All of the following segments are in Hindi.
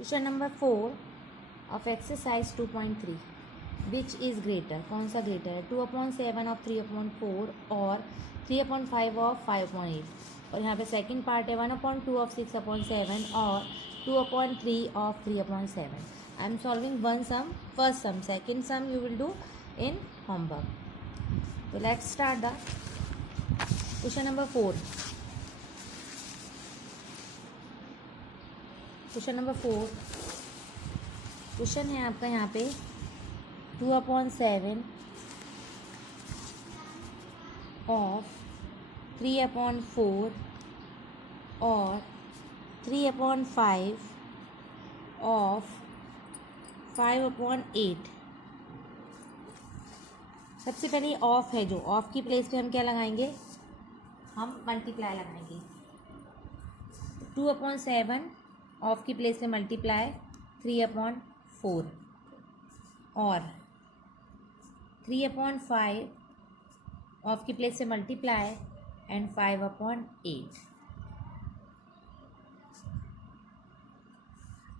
Question number 4 of exercise 2.3 which is greater, कौन सा ग्रेटर है, 2/7 ऑफ 3/4 और 3/5 ऑफ 5/8। और यहाँ पे सेकंड पार्ट है 1/2 ऑफ 6/7 और 2/3 of 3/7। I am solving one sum, first sum, second sum you will do in homework. तो let's start the question number 4। Question number 4 question है आपका यहाँ पे 2/7 ऑफ 3/4 और 3/5 ऑफ 5/8। सबसे पहले ऑफ है, जो ऑफ की प्लेस पे हम क्या लगाएंगे, हम मल्टीप्लाई लगाएंगे। 2/7 ऑफ की प्लेस पे मल्टीप्लाई 3/4 और 3/5 ऑफ की प्लेस से मल्टीप्लाई एंड 5/8।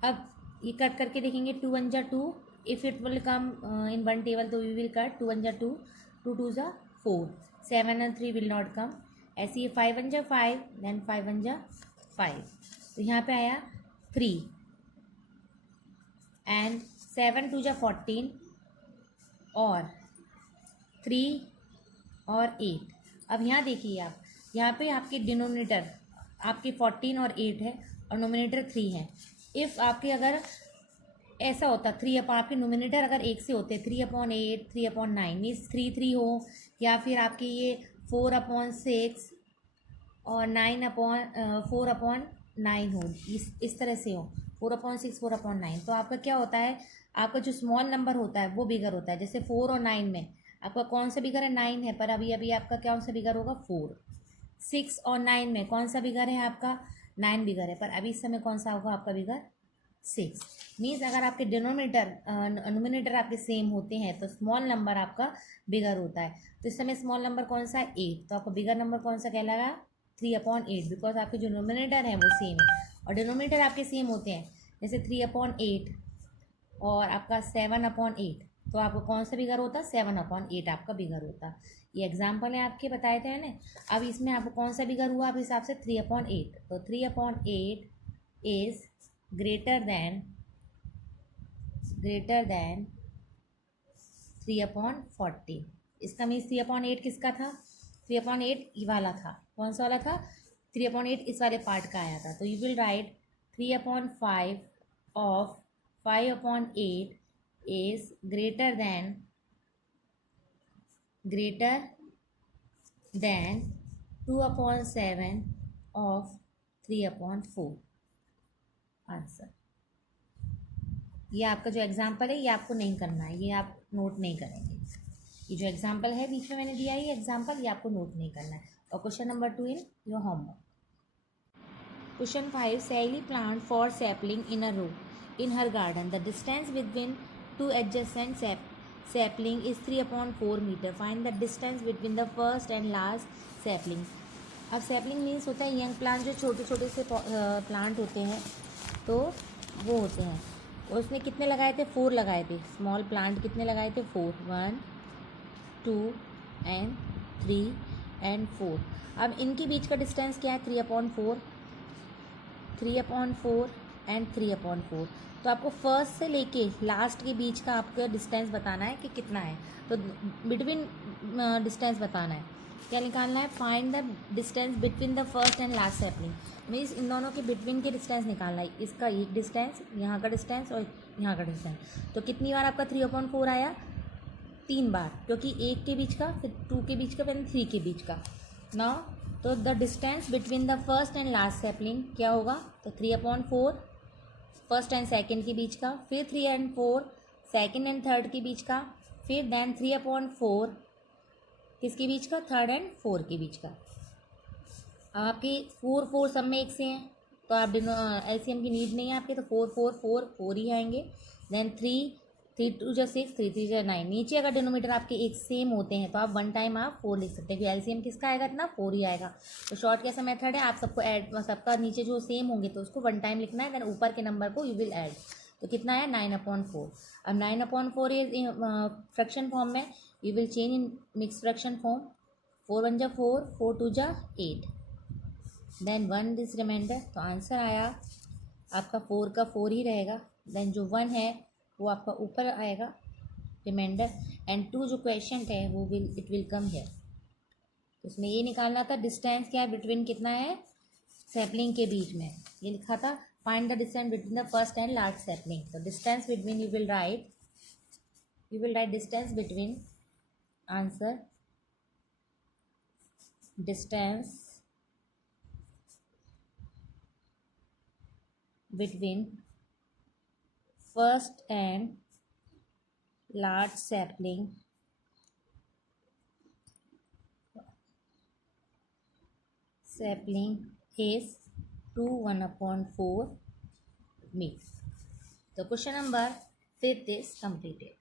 अब ये कट करके देखेंगे, 2 1 जा 2, if it will come in one table तो वी विल कट 2 1 जा 2, 2 2 जा 4, 7 and 3 विल नॉट कम। ऐसे ही 5 1 जा 5, देन 5 1 जा 5, तो यहाँ पे आया 3 एंड 7 2 जा 14 और 3 और 8। अब यहाँ देखिए आप, यहाँ पे आपके डिनोमिनेटर आपके 14 और 8 है और नोमिनेटर 3 है। इफ़ आपके अगर ऐसा होता 3 आपके नोमिनेटर अगर 1 से होते 3/8 3/9 मीन्स 3 3 हो, या फिर आपके ये 4/6 और 4/9 हो, इस तरह से हो, 4/6 4/9, तो आपका क्या होता है, आपका जो स्मॉल नंबर होता है वो बिगर होता है। जैसे 4 और 9 में आपका कौन सा बिगर है, 9 है, पर अभी अभी आपका कौन सा बिगर होगा, 4। 6 और 9 में कौन सा बिगर है, आपका 9 बिगर है, पर अभी इस समय कौन सा होगा आपका बिगर, 6। मीन्स अगर आपके नोमिनेटर आपके सेम होते हैं तो स्मॉल नंबर आपका बिगर होता है। तो इस समय स्मॉल नंबर कौन सा है, 8, तो आपका बिगर नंबर कौन सा कहलाएगा, 3/8, बिकॉज आपके जो नोमिनेटर है वो सेम है और डिनोमिनेटर आपके सेम होते हैं। जैसे 3/8 और आपका 7/8, तो आपको कौन सा बिगर होता, 7/8 आपका बिगर होता। ये एग्जाम्पल है आपके, बताए थे मैंने। अब इसमें आपको कौन सा बिगर हुआ, आप हिसाब से 3/8, तो 3/8 इज ग्रेटर देन 3/14। इसका मीन्स 3/8 किसका था, 3/8 ये वाला था, कौन सा वाला था, 3/8 इस वाले पार्ट का आया था। तो you will right 3/5 of 5/8 is greater than 2/7 of 3/4। Answer. ये आपका जो एग्जाम्पल है ये आपको नहीं करना है, ये आप नोट नहीं करेंगे। ये जो एग्जाम्पल है बीच में मैंने दिया है, ये एग्जाम्पल ये आपको नोट नहीं करना है। और question number 2 in your homework. Question 5, Sally plant 4 sapling in a row in her garden. The distance between 2 adjacent sapling is 3/4 meter. Find the distance between the first and last sapling. अब सैपलिंग मीन्स होता है यंग प्लांट, जो छोटे छोटे से प्लांट होते हैं, तो वो होते हैं। और उसने कितने लगाए थे, 4 लगाए थे। स्मॉल प्लांट कितने लगाए थे, 4, 1 2 एंड 3 एंड 4। अब इनके बीच का डिस्टेंस क्या है, 3/4 एंड 3/4। तो आपको फर्स्ट से लेके लास्ट के बीच का आपका डिस्टेंस बताना है कि कितना है। तो बिटवीन डिस्टेंस बताना है, क्या निकालना है, find the distance between the first and last sapling. Means in दोनों के बिटवीन के डिस्टेंस निकालना है। इसका एक डिस्टेंस, यहाँ का डिस्टेंस और यहाँ का डिस्टेंस। तो कितनी बार आपका 3/4 आया, 3 बार, क्योंकि 1 के बीच का, फिर 2 के बीच का, फिर 3 के बीच का ना। तो the distance between the first and last sapling क्या होगा, तो 3/4 फर्स्ट एंड सेकंड के बीच का, फिर 3 and 4 सेकंड एंड थर्ड के बीच का, फिर देन 3/4 किसके बीच का, थर्ड एंड 4 के बीच का। आपके 4 4 सब में एक से हैं, तो आप एलसीएम की नीड नहीं है आपके, तो 4 4 4 4 ही आएंगे। देन 3 3 2 जा 6, 3 3 जा 9। नीचे अगर डिनोमीटर आपके एक सेम होते हैं तो आप 1 टाइम आप 4 लिख सकते हैं, क्योंकि एलसीएम किसका आएगा इतना 4 ही आएगा। तो शॉर्ट कैसा मेथड है, आप सबको ऐड, सबका नीचे जो सेम होंगे तो उसको 1 टाइम लिखना है, देन ऊपर के नंबर को यू विल ऐड। तो कितना है 9/4। अब 9/4 इज फ्रैक्शन फॉर्म में, you will change in mix fraction form. 4 1 जा 4, 4 2 जा 8, देन 1 दिस रिमाइंडर। तो आंसर आया आपका 4 का 4 ही रहेगा, देन जो 1 है वो आपका ऊपर आएगा रिमाइंडर, एंड 2 जो क्वेश्चन है वो इट विल कम हियर। तो इसमें ये निकालना था डिस्टेंस क्या है बिटवीन, कितना है सैपलिंग के बीच में, ये लिखा था find the distance between the first and last sapling. तो distance between you will write distance between, answer distance between first and large sapling is 2 1/4 meter. So question number 5 is completed.